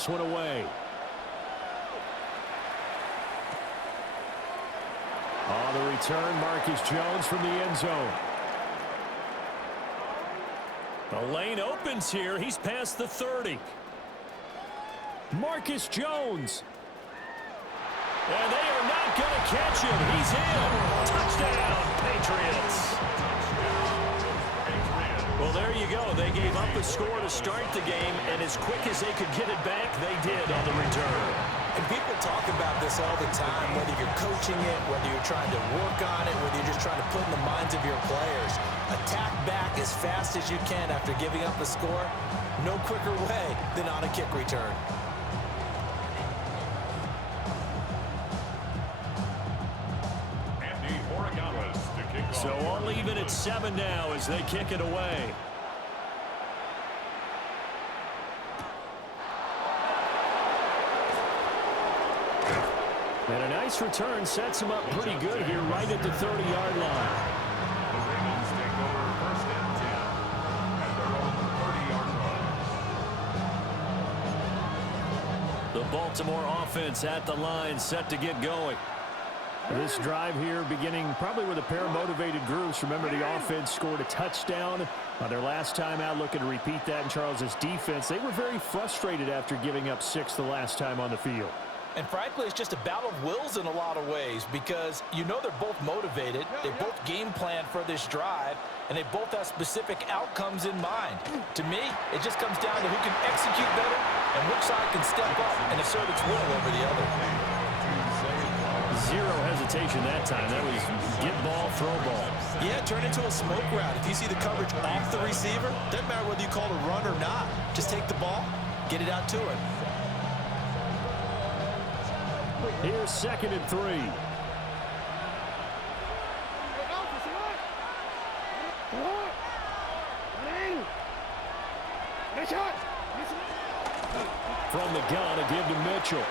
this one away. On the return, Marcus Jones from the end zone. The lane opens here. He's past the 30. Marcus Jones. And they are not going to catch him. He's in. Touchdown, Patriots. Well, there you go. They gave up a score to start the game, and as quick as they could get it back, they did on the return. And people talk about this all the time, whether you're coaching it, whether you're trying to work on it, whether you're just trying to put in the minds of your players. Attack back as fast as you can after giving up a score. No quicker way than on a kick return. So all even at 7 now as they kick it away. And a nice return sets him up pretty good here right at the 30-yard line. The Ravens take over 1st and 10 at their own 30-yard line. The Baltimore offense at the line, set to get going. This drive here beginning probably with a pair of motivated groups. Remember, the offense scored a touchdown on their last time out, looking to repeat that in Charles's defense. They were very frustrated after giving up 6 the last time on the field. And frankly, it's just a battle of wills in a lot of ways because you know they're both motivated, they both game plan for this drive, and they both have specific outcomes in mind. To me, it just comes down to who can execute better and which side can step up and assert its will over the other. Zero hesitation that time. That was get ball, throw ball. Yeah, turn into a smoke route. If you see the coverage off the receiver, doesn't matter whether you call it a run or not. Just take the ball, get it out to him. Here's 2nd and 3. From the gun, a give to Mitchell.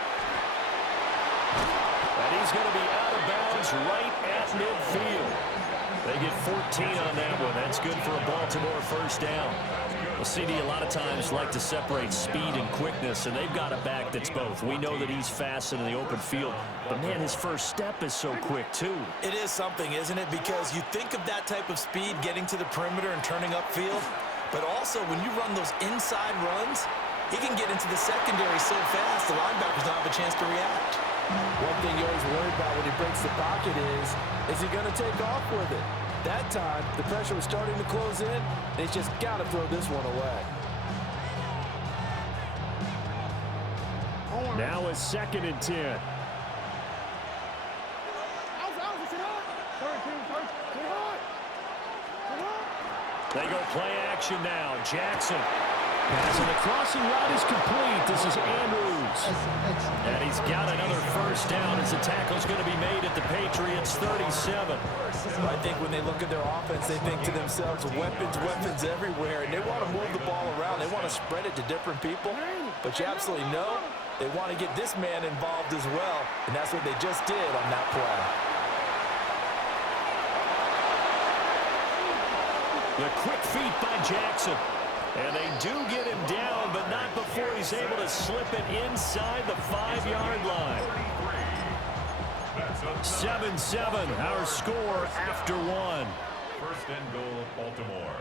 And he's going to be out of bounds right at midfield. They get 14 on that one. That's good for a Baltimore 1st down. Well, CD a lot of times like to separate speed and quickness, and they've got a back that's both. We know that he's fast in the open field, but, man, his first step is so quick, too. It is something, isn't it? Because you think of that type of speed getting to the perimeter and turning upfield, but also when you run those inside runs, he can get into the secondary so fast the linebackers don't have a chance to react. One thing you always worry about when he breaks the pocket is he going to take off with it? That time, the pressure was starting to close in, and he's just got to throw this one away. Now a 2nd and 10. They go play action now. Jackson. Pass, and the crossing route is complete. This is Andrews. And he's got another 1st down as the tackle's going to be made at the Patriots 37. I think when they look at their offense, they think to themselves, weapons, weapons everywhere, and they want to move the ball around. They want to spread it to different people. But you absolutely know they want to get this man involved as well, and that's what they just did on that play. The quick feet by Jackson. And they do get him down, but not before he's able to slip it inside the 5-yard line. 7-7, our score after 1. 1st and goal, Baltimore.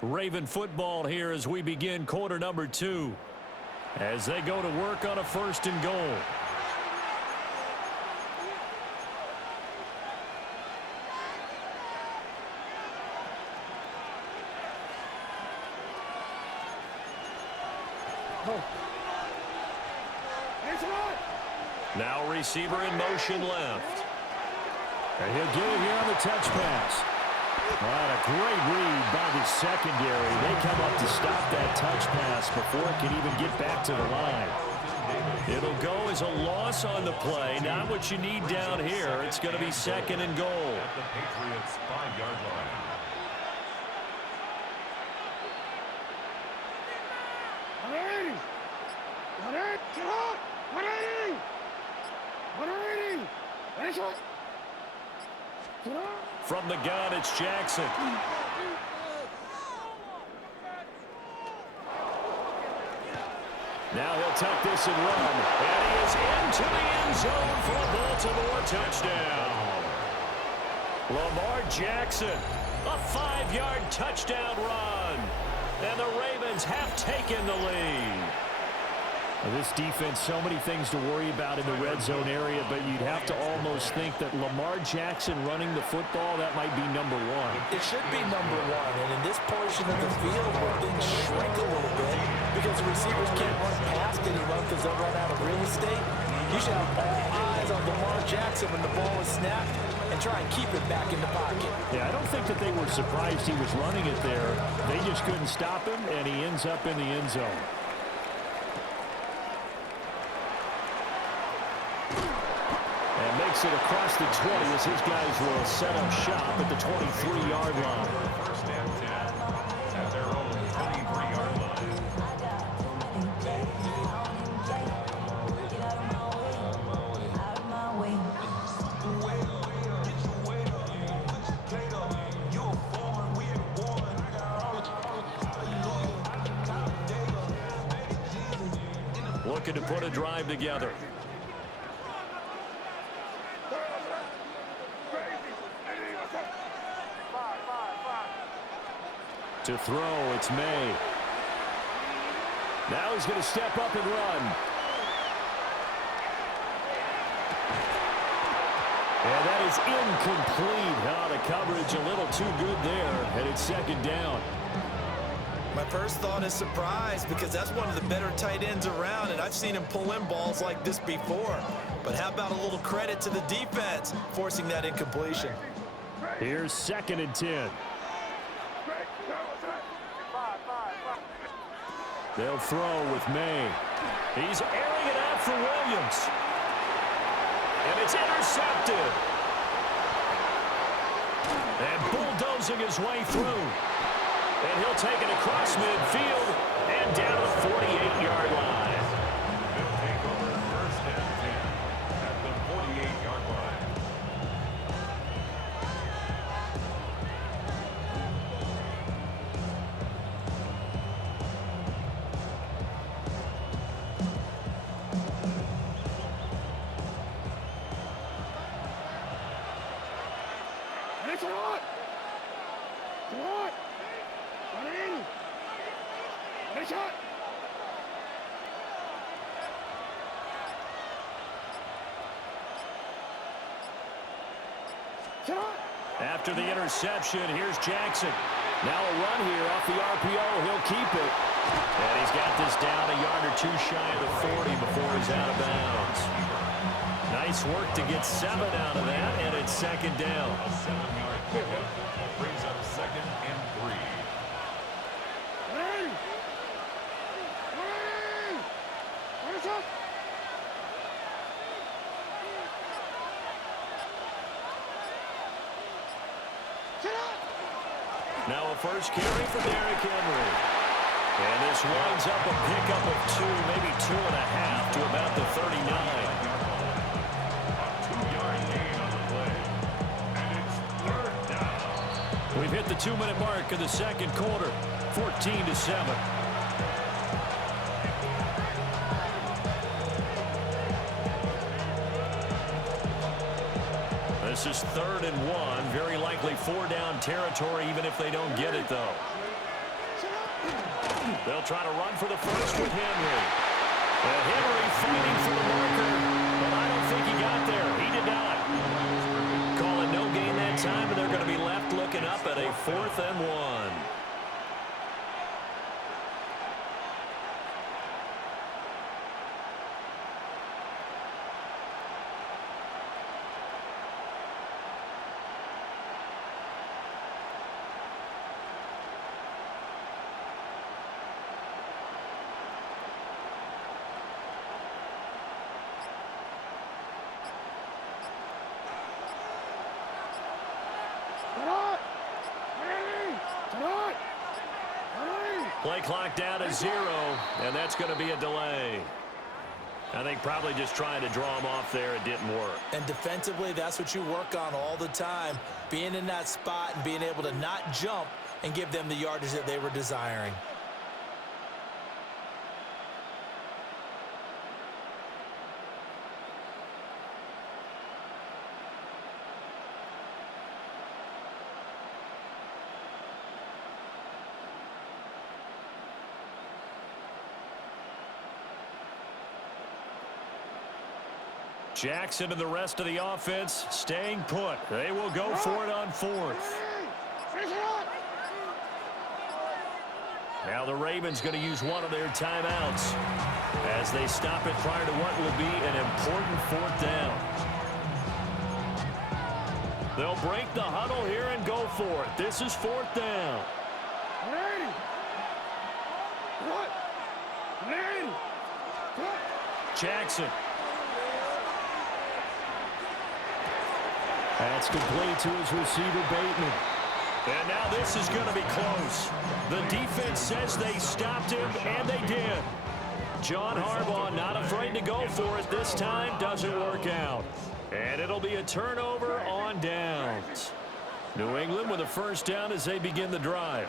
Raven football here as we begin quarter number 2. As they go to work on a 1st and goal. Now receiver in motion left. And he'll get it here on the touch pass. What a great read by the secondary. They come up to stop that touch pass before it can even get back to the line. It'll go as a loss on the play. Not what you need down here. It's going to be 2nd and goal. At the Patriots 5-yard line. From the gun, it's Jackson. Now he'll tuck this and run. And he is into the end zone for a Baltimore touchdown. Lamar Jackson, a 5-yard touchdown run. And the Ravens have taken the lead. Now, this defense, so many things to worry about in the red zone area, but you'd have to almost think that Lamar Jackson running the football, that might be number one. It should be number one, and in this portion of the field where things shrink a little bit because the receivers can't run past anyone because they'll run out of real estate, you should have all eyes on Lamar Jackson when the ball is snapped and try and keep it back in the pocket. Yeah, I don't think that they were surprised he was running it there. They just couldn't stop him, and he ends up in the end zone. And makes it across the 20 as his guys will set up shop at the 23-yard line. First and 10 at their own 23-yard line. Looking to put a drive together. To throw, it's May. Now he's going to step up and run. And that is incomplete. The coverage a little too good there, and it's second down. My first thought is surprise because that's one of the better tight ends around, and I've seen him pull in balls like this before. But how about a little credit to the defense forcing that incompletion? Here's second and 10. They'll throw with May. He's airing it out for Williams. And it's intercepted. And bulldozing his way through. And he'll take it across midfield and down the 48-yard line. They'll take over first and 10 at the 48-yard line. After the interception, here's Jackson. Now a run here off the RPO. He'll keep it. And he's got this down a yard or two shy of the 40 before he's out of bounds. Nice work to get 7 out of that, and it's second down. A 7-yard pickup brings up second and 3. Now a first carry for Derrick Henry. And this winds up a pickup of 2, maybe 2.5 to about the 39. A 2-yard gain on the play. And it's third down. We've hit the 2-minute mark of the second quarter, 14-7. This is 3rd and 1. Very likely 4-down territory, even if they don't get it, though. They'll try to run for the first with Henry. And Henry fighting for the marker, but I don't think he got there. He did not. Call it no gain that time, and they're going to be left looking up at a 4th and 1. Play clock down to 0, and that's going to be a delay. I think probably just trying to draw him off there. It didn't work. And defensively, that's what you work on all the time, being in that spot and being able to not jump and give them the yardage that they were desiring. Jackson and the rest of the offense staying put. They will go for it on fourth. Now the Ravens going to use one of their timeouts as they stop it prior to what will be an important fourth down. They'll break the huddle here and go for it. This is fourth down. Jackson. That's complete to his receiver, Bateman. And now this is going to be close. The defense says they stopped him, and they did. John Harbaugh not afraid to go for it this time. Doesn't work out. And it'll be a turnover on downs. New England with a first down as they begin the drive.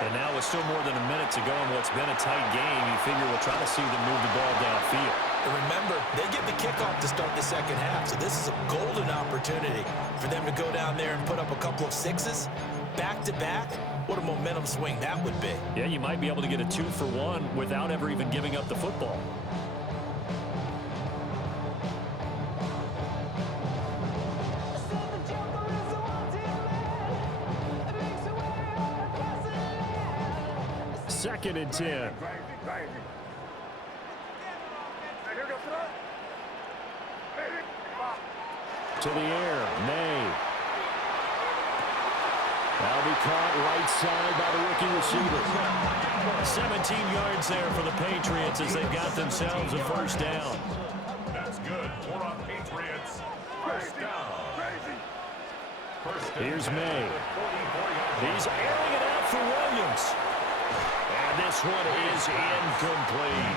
And now with still more than a minute to go in what's been a tight game, you figure we'll try to see them move the ball downfield. And remember, they get the kickoff to start the second half, so this is a golden opportunity for them to go down there and put up a couple of sixes back-to-back. What a momentum swing that would be. Yeah, you might be able to get a 2-for-1 without ever even giving up the football. Second and 10. To the air, May. That'll be caught right side by the rookie receiver. 17 yards there for the Patriots as they've got themselves a first down. That's good. For our Patriots. First down. Here's May. He's airing it out for Williams. And this one is incomplete.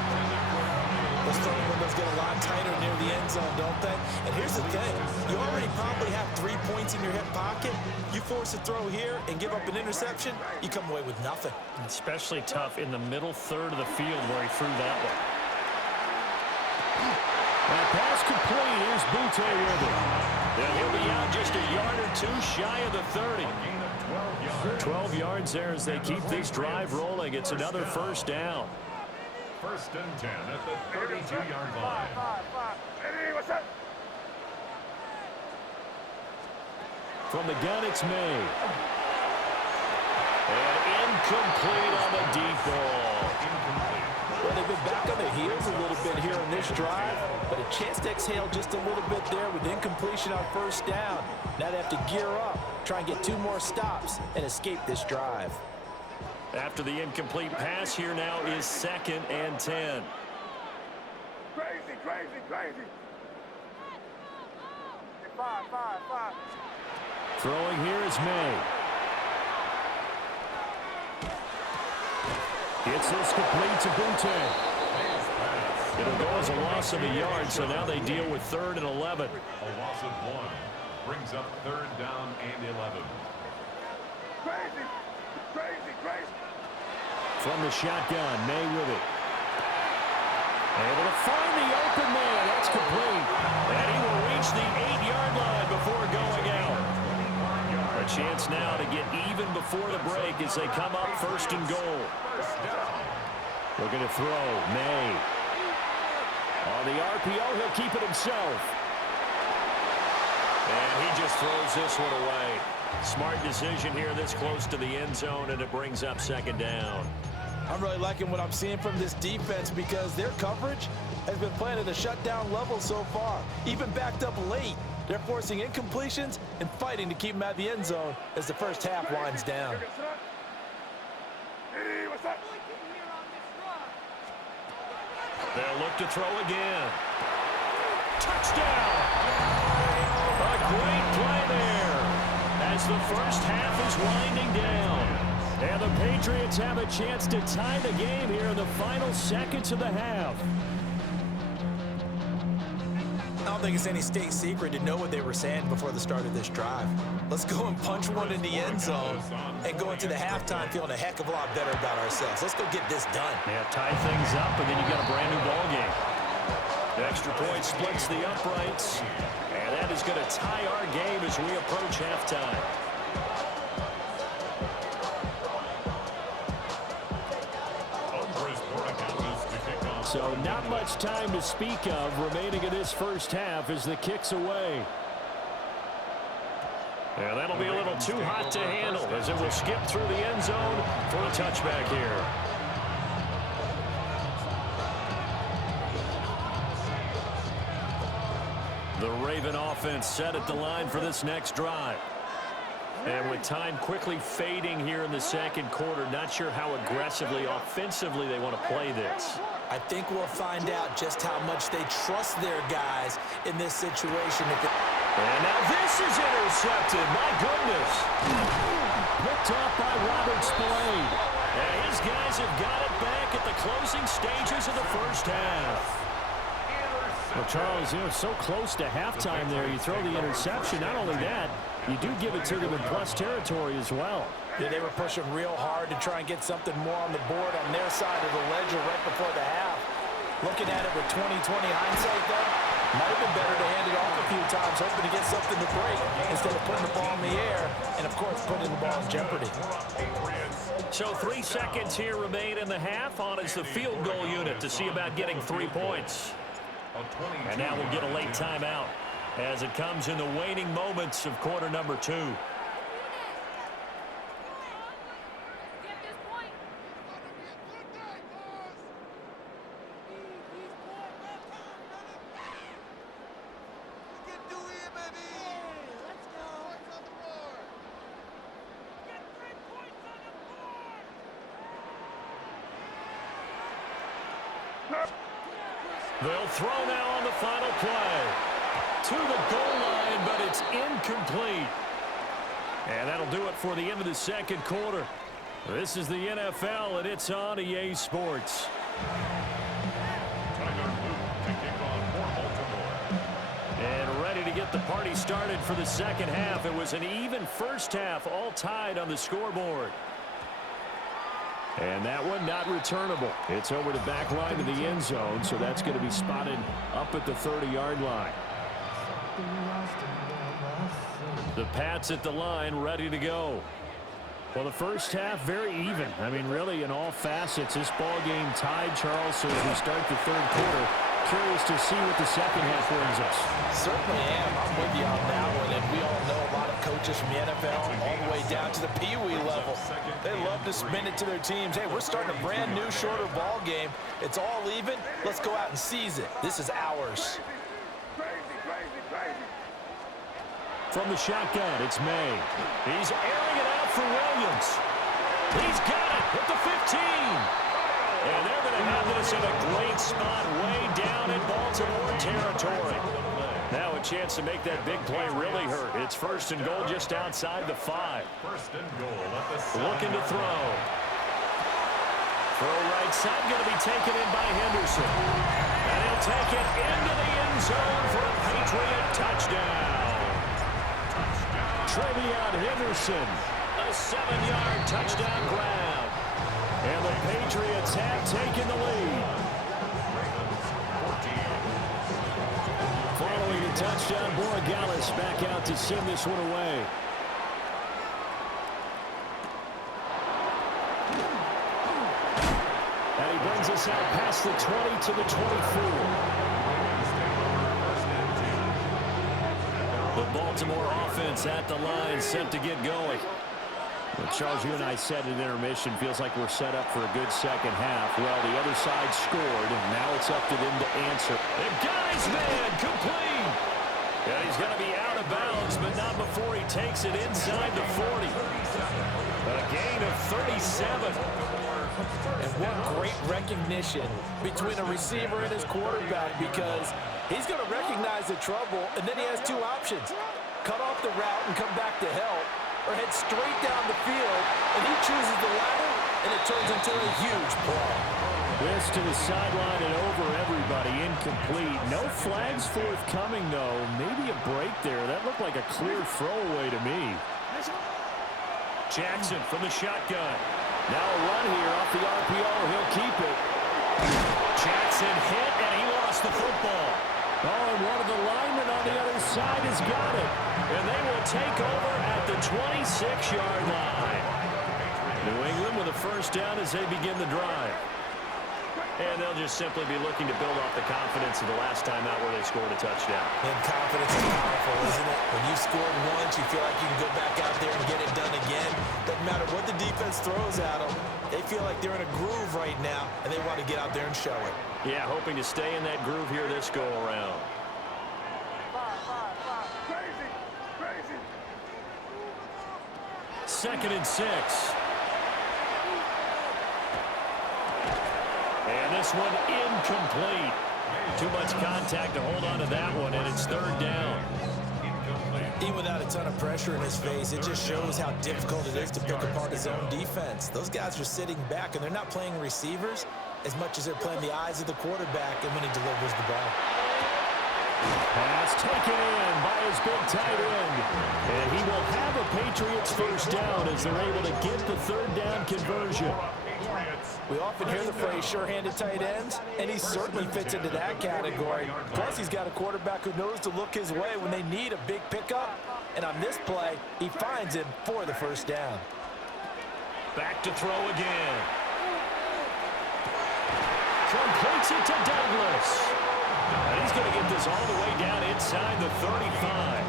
Those throwing windows get a lot tighter near the end zone, don't they? And here's the thing. You already probably have 3 points in your hip pocket. You force a throw here and give up an interception, you come away with nothing. Especially tough in the middle third of the field where he threw that one. That pass complete. Here's Butte with it. And he'll be out just a yard or two shy of the 30. 12 yards there as they keep this drive rolling. It's another first down. First and 10 at the 32-yard line. From the gun, it's May. And incomplete on the deep ball. Well, they've been back on their heels a little bit here on this drive, but a chance to exhale just a little bit there with incompletion on first down. Now they have to gear up, try and get 2 more stops, and escape this drive. After the incomplete pass, here now is second and 10. Crazy. Five. Throwing here is May. Gets this complete to Butte. It'll go as a loss of a yard, so now they deal with 3rd and 11. A loss of 1 brings up 3rd down and 11. Crazy. From the shotgun, May with it. Able to find the open man. That's complete. And he will reach the 8-yard line before going out. A chance now to get even before the break as they come up 1st and goal. Looking to throw, May. On the RPO, he'll keep it himself. And he just throws this one away. Smart decision here this close to the end zone, and it brings up 2nd down. I'm really liking what I'm seeing from this defense because their coverage has been playing at a shutdown level so far. Even backed up late, they're forcing incompletions and fighting to keep them at the end zone as the first half winds down. They'll look to throw again. Touchdown! A great play there as the first half is winding down. And the Patriots have a chance to tie the game here in the final seconds of the half. I don't think it's any state secret to know what they were saying before the start of this drive. Let's go and punch one in the end zone and go into the halftime feeling a heck of a lot better about ourselves. Let's go get this done. Yeah, tie things up, and then you got a brand new ball game. The extra point splits the uprights, and that is going to tie our game as we approach halftime. Umbra's Portakounters to kick off So not much time to speak of remaining in this first half as the kick's away. And that'll be a little too hot to handle as it will skip through the end zone for a touchback here. The Raven offense set at the line for this next drive. And with time quickly fading here in the second quarter, not sure how aggressively, offensively they want to play this. I think we'll find out just how much they trust their guys in this situation. And now this is intercepted. My goodness. Picked off by Robert Spillane. And his guys have got it back at the closing stages of the first half. Well, Charles, so close to halftime there. You throw the interception. Not only that, you do give it to them in plus territory as well. Yeah, they were pushing real hard to try and get something more on the board on their side of the ledger right before the half. Looking at it with 20/20 hindsight, though, might have been better to hand it off a few times, hoping to get something to break instead of putting the ball in the air and, of course, putting the ball in jeopardy. So 3 seconds here remain in the half. On is the field goal unit to see about getting 3 points. And now we'll get a late timeout as it comes in the waning moments of quarter number 2. They'll throw now on the final play. To the goal line, but it's incomplete. And that'll do it for the end of the second quarter. This is the NFL, and it's on EA Sports. And ready to get the party started for the second half. It was an even first half, all tied on the scoreboard. And that one not returnable. It's over the back line of the end zone, so that's going to be spotted up at the 30-yard line. The Pats at the line, ready to go. Well, the first half, very even. I mean, really, in all facets, this ball game tied, Charles, so as we start the third quarter, curious to see what the second half brings us. Certainly am. I'm with you on that one, and we all know a lot of coaches from the NFL all the way down to the Pee Wee level. They love to spin it to their teams. Hey, we're starting a brand new, shorter ball game. It's all even. Let's go out and seize it. This is ours. From the shotgun, it's May. He's airing it out for Williams. He's got it at the 15. And they're going to have this in a great spot way down in Baltimore territory. Now a chance to make that big play really hurt. It's first and goal just outside the 5. First and goal at the 7. Looking to throw. Throw right side going to be taken in by Henderson. And he'll take it into the end zone for a Patriot touchdown. Trevion Henderson. A 7-yard touchdown grab. And the Patriots have taken the lead. Following the touchdown, Borregales back out to send this one away. And he brings us out past the 20 to the 24. The Baltimore offense at the line, set to get going. Well, Charles, you and I said at intermission, feels like we're set up for a good second half. Well, the other side scored, and now it's up to them to answer. The guy's man, complete. And he's going to be out of bounds, but not before he takes it inside the 40. A gain of 37. And what great recognition between a receiver and his quarterback, because he's going to recognize the trouble, and then he has 2 options. Cut off the route and come back to help, or head straight down the field, and he chooses the latter, and it turns into a huge play. This to the sideline and over everybody, incomplete. No flags forthcoming, though. Maybe a break there. That looked like a clear throwaway to me. Jackson from the shotgun. Now a run here off the RPO. He'll keep it. Jackson hit, and he lost the football. Oh, and one of the linemen on the other side has got it. And they will take over at the 26-yard line. New England with a first down as they begin the drive. And they'll just simply be looking to build off the confidence of the last time out where they scored a touchdown. And confidence is powerful, isn't it? When you've scored once, you feel like you can go back out there and get it done again. Doesn't matter what the defense throws at them. They feel like they're in a groove right now, and they want to get out there and show it. Yeah, hoping to stay in that groove here this go-around. Crazy. Crazy. 2nd and 6. And this one incomplete. Too much contact to hold on to that one, and it's 3rd down. Even without a ton of pressure in his face, it just shows how difficult it is to pick apart his own defense. Those guys are sitting back, and they're not playing receivers as much as they're playing the eyes of the quarterback and when he delivers the ball. Pass taken in by his big tight end. And he will have a Patriots first down as they're able to get the 3rd down conversion. We often hear the phrase sure-handed tight ends, and he certainly fits into that category. Plus, he's got a quarterback who knows to look his way when they need a big pickup. And on this play, he finds him for the first down. Back to throw again. Completes it to Douglas. And he's going to get this all the way down inside the 35.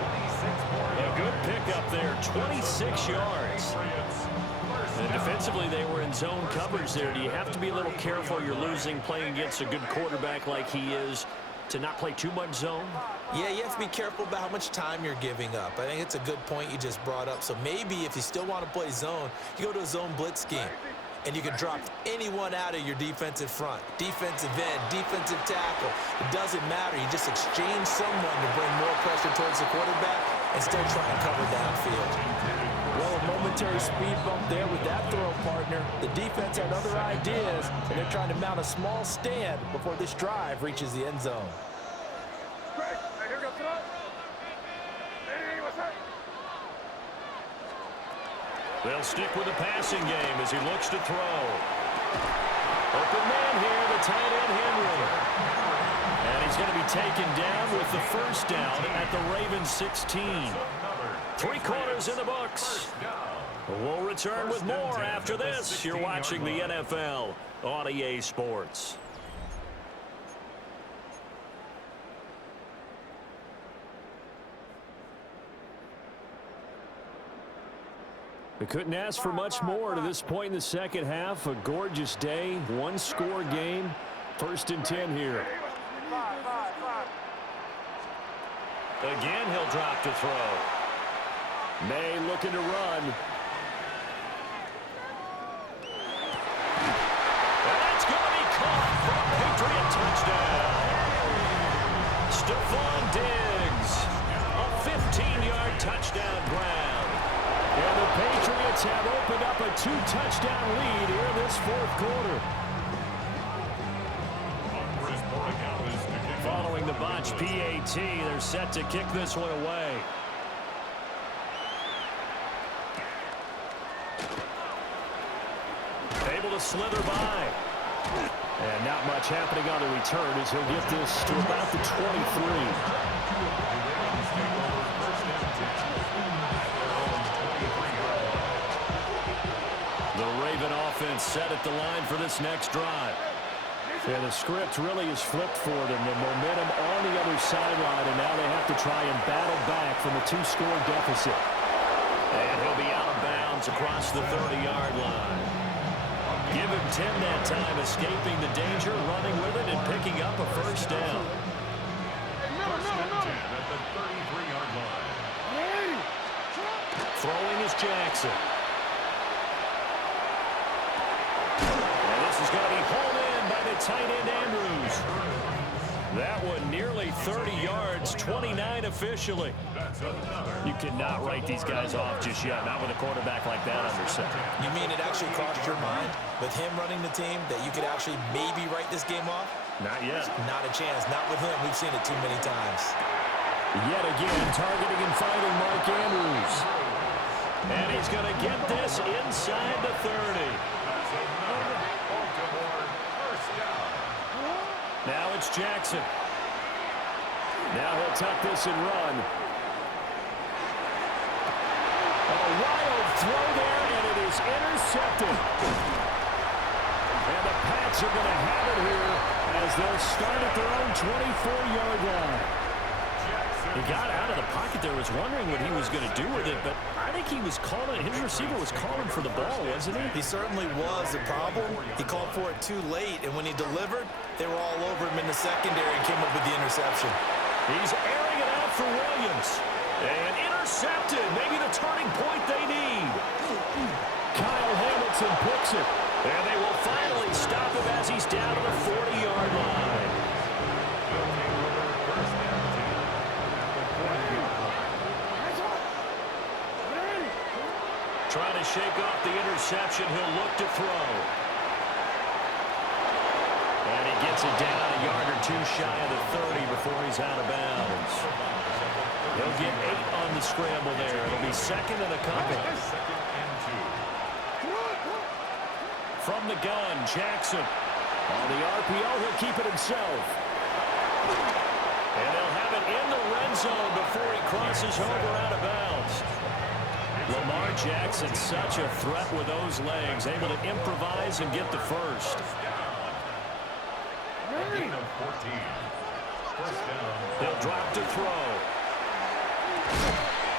A good pickup there, 26 yards. And defensively, they were in zone coverage there. Do you have to be a little careful? You're losing playing against a good quarterback like he is to not play too much zone? Yeah, you have to be careful about how much time you're giving up. I think it's a good point you just brought up. So maybe if you still want to play zone, you go to a zone blitz scheme. And you can drop anyone out of your defensive front. Defensive end, defensive tackle. It doesn't matter. You just exchange someone to bring more pressure towards the quarterback and still try and cover downfield. Well, a momentary speed bump there with that throw partner. The defense had other ideas, and they're trying to mount a small stand before this drive reaches the end zone. Great. Hey, here we go, throw. Hey, what's up? They'll stick with the passing game as he looks to throw. Open man here, the tight end Henry. And he's going to be taken down with the first down at the Ravens 16. 3 quarters in the books. We'll return with more after this. You're watching the NFL on EA Sports. We couldn't ask for much more to this point in the second half. A gorgeous day, 1-score game. 1st and 10 here. Again, he'll drop to throw. May looking to run. And that's going to be caught for a Patriot touchdown. Stephon Diggs, a 15-yard touchdown grab. And the Patriots have opened up a 2-touchdown lead here in this 4th quarter. Following the botched PAT, they're set to kick this one away. Able to slither by. And not much happening on the return as he'll get this to about the 23. The Raven offense set at the line for this next drive. Yeah, the script really is flipped for them. The momentum on the other sideline, and now they have to try and battle back from a 2-score deficit. And he'll be out of bounds across the 30-yard line. Give him 10 that time, escaping the danger, running with it, and picking up a first down. First and 10 at the 33-yard line. Throwing is Jackson. And this is going to be hauled in by the tight end Andrews. That one nearly 30 yards, 29 officially. You cannot write these guys off just yet, not with a quarterback like that under center. You mean it actually crossed your mind with him running the team that you could actually maybe write this game off? Not yet. Not a chance. Not with him. We've seen it too many times. Yet again, targeting and finding Mark Andrews. And he's going to get this inside the 30. Now it's Jackson. Now he'll tuck this and run. A wild throw there, and it is intercepted. And the Pats are going to have it here as they'll start at their own 24-yard line. He got out of the pocket there, was wondering what he was going to do with it, but I think he was calling, his receiver was calling for the ball, wasn't he? He certainly was. The problem, he called for it too late, and when he delivered, they were all over him in the secondary and came up with the interception. He's airing it out for Williams. And intercepted, maybe the turning point they need. Kyle Hamilton picks it. And they will finally stop him as he's down to the 40-yard line. Trying to shake off the interception. He'll look to throw. And he gets it down a yard or two shy of the 30 before he's out of bounds. He'll get 8 on the scramble there. It'll be second and a couple. From the gun, Jackson. On the RPO, he'll keep it himself. And they'll have it in the red zone before he crosses over out of bounds. Lamar Jackson, such a threat with those legs, able to improvise and get the first. They'll drop to throw.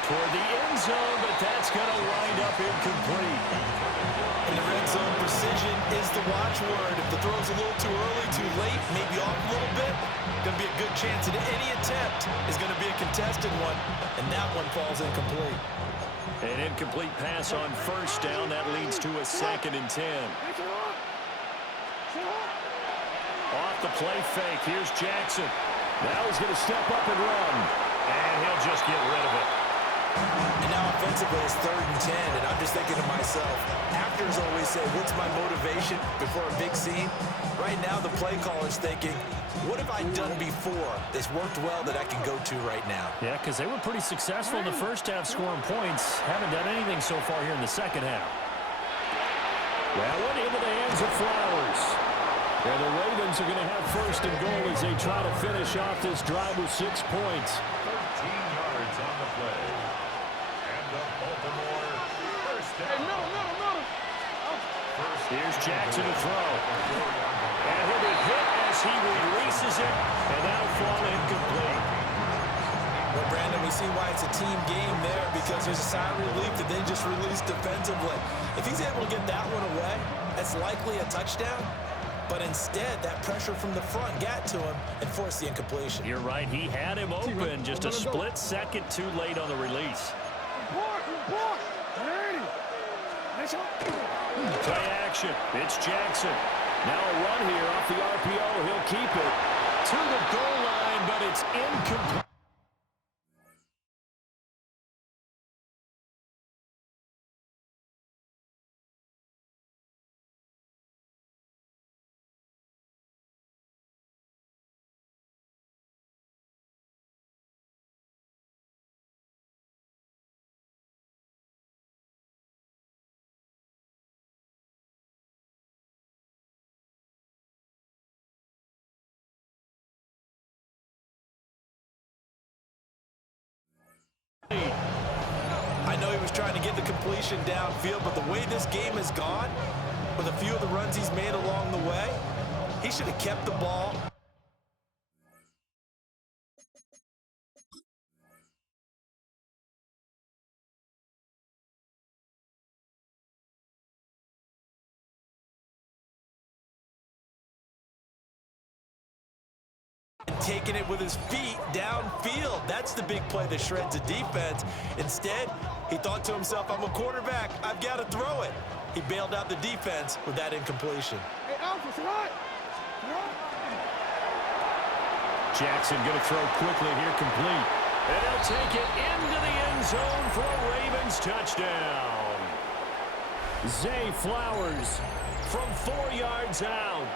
Toward the end zone, but that's going to wind up incomplete. In the red zone, precision is the watchword. If the throw's a little too early, too late, maybe off a little bit, going to be a good chance that any attempt is going to be a contested one, and that one falls incomplete. An incomplete pass on first down. That leads to a 2nd and 10. Off the play fake. Here's Jackson. Now he's going to step up and run. And he'll just get rid of it. And now offensively, it's 3rd and 10, and I'm just thinking to myself, actors always say, what's my motivation before a big scene? Right now, the play caller's thinking, what have I done before that's worked well that I can go to right now? Yeah, because they were pretty successful in the first half scoring points. Haven't done anything so far here in the second half. Well, went into the hands of Flowers. And the Ravens are going to have first and goal as they try to finish off this drive with 6 points. 13 yards on the play. And the Baltimore first down. Here's Jackson to throw. And he'll be hit as he releases it, and that'll fall incomplete. Well, Brandon, we see why it's a team game there, because there's a sigh of relief that they just released defensively. If he's able to get that one away, that's likely a touchdown. But instead, that pressure from the front got to him and forced the incompletion. You're right. He had him open. Just a split second too late on the release. Play action. It's Jackson. Now a run here off the RPO. He'll keep it to the goal line, but it's incomplete. I know he was trying to get the completion downfield, but the way this game has gone, with a few of the runs he's made along the way, he should have kept the ball. Taking it with his feet downfield. That's the big play that shreds a defense. Instead, he thought to himself, I'm a quarterback. I've got to throw it. He bailed out the defense with that incompletion. Jackson going to throw quickly here, complete. And he'll take it into the end zone for a Ravens touchdown. Zay Flowers From 4 yards out.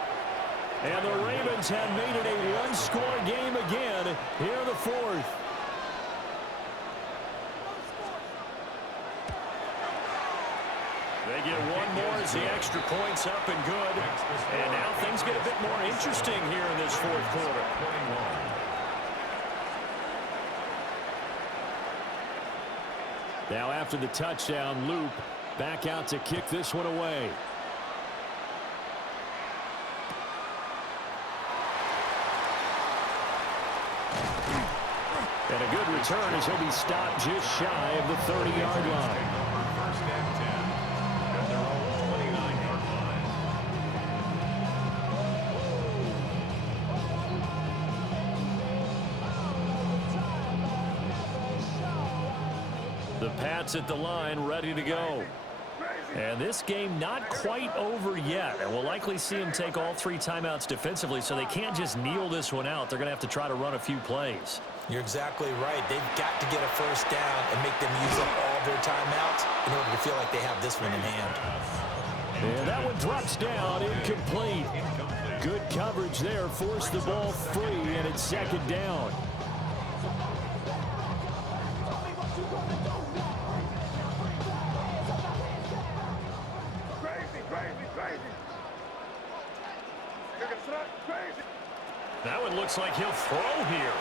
And the Ravens have made it a one-score game again here in the fourth. They get one more as the extra point's up and good. And now things get a bit more interesting here in this fourth quarter. Now after the touchdown, Loop back out to kick this one away. And a good return as he'll be stopped just shy of the 30-yard line. First and 10 at their own 29-yard line. The Pats at the line, ready to go. And this game not quite over yet. And we'll likely see them take all 3 timeouts defensively, so they can't just kneel this one out. They're going to have to try to run a few plays. You're exactly right. They've got to get a first down and make them use up all their timeouts in order to feel like they have this one in hand. And that one drops down, incomplete. Good coverage there, forced the ball free, and it's second down. That one looks like he'll throw here.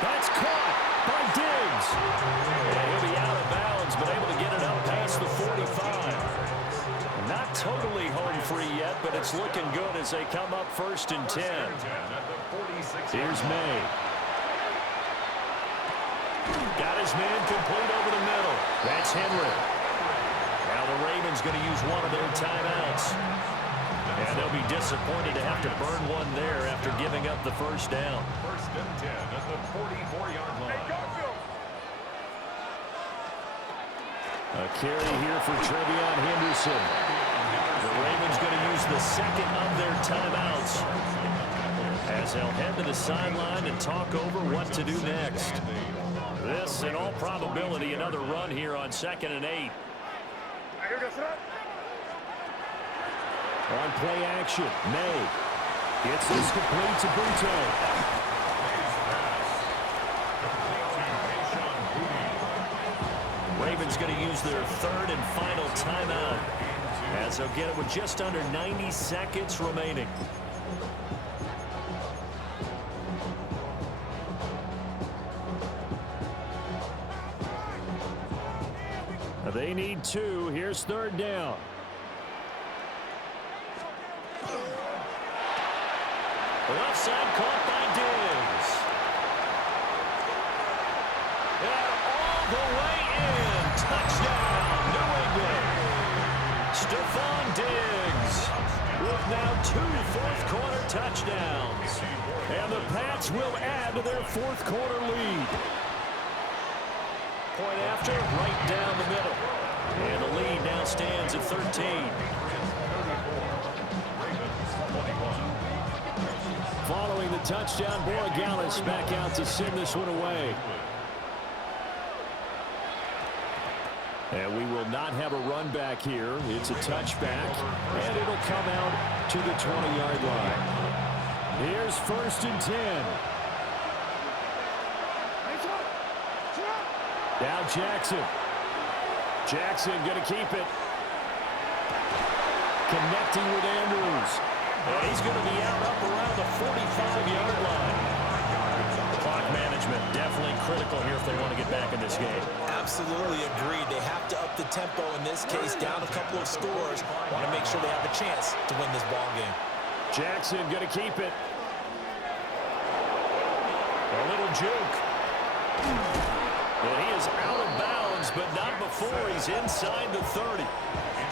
That's caught by Diggs. And he'll be out of bounds, but able to get it up past the 45. Not totally home free yet, but it's looking good as they come up first and 10. Here's May. Got his man complete over the middle. That's Henry. Now the Ravens going to use one of their timeouts. And they'll be disappointed to have to burn one there after giving up the first down. First and 10 at the 44-yard line. A carry here for Trevion Henderson. The Ravens going to use the second of their timeouts as they'll head to the sideline and talk over what to do next. This, in all probability, another run here on 2nd and 8. On play action, May gets this complete to Buto. Ravens going to use their 3rd and final timeout as they'll get it with just under 90 seconds remaining. They need 2. Here's 3rd down. Left side caught by Diggs. And all the way in. Touchdown, New England. Stephon Diggs with now 2 fourth-quarter touchdowns. And the Pats will add to their fourth-quarter lead. Point after, right down the middle. And the lead now stands at 13. Following the touchdown, Borregales back out to send this one away. And we will not have a run back here. It's a touchback, and it'll come out to the 20-yard line. Here's 1st and 10. Now Jackson. Jackson going to keep it. Connecting with Andrews. And he's going to be out up around the 45-yard line. Clock management definitely critical here if they want to get back in this game. Absolutely agreed. They have to up the tempo in this case, down a couple of scores. Want to make sure they have a chance to win this ball game. Jackson going to keep it. A little juke. And he is out of bounds, but not before he's inside the 30.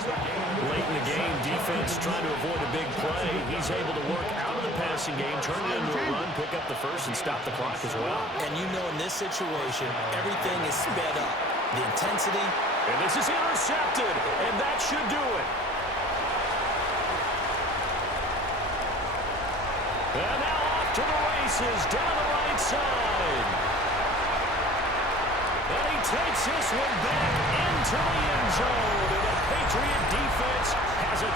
Late in the game, defense trying to avoid a big play. He's able to work out of the passing game, turn it into a run, pick up the first, and stop the clock as well. And you know in this situation, everything is sped up. The intensity. And this is intercepted, and that should do it. And now off to the races, down the right side. And he takes this one back into the end zone. And the Patriot defense has a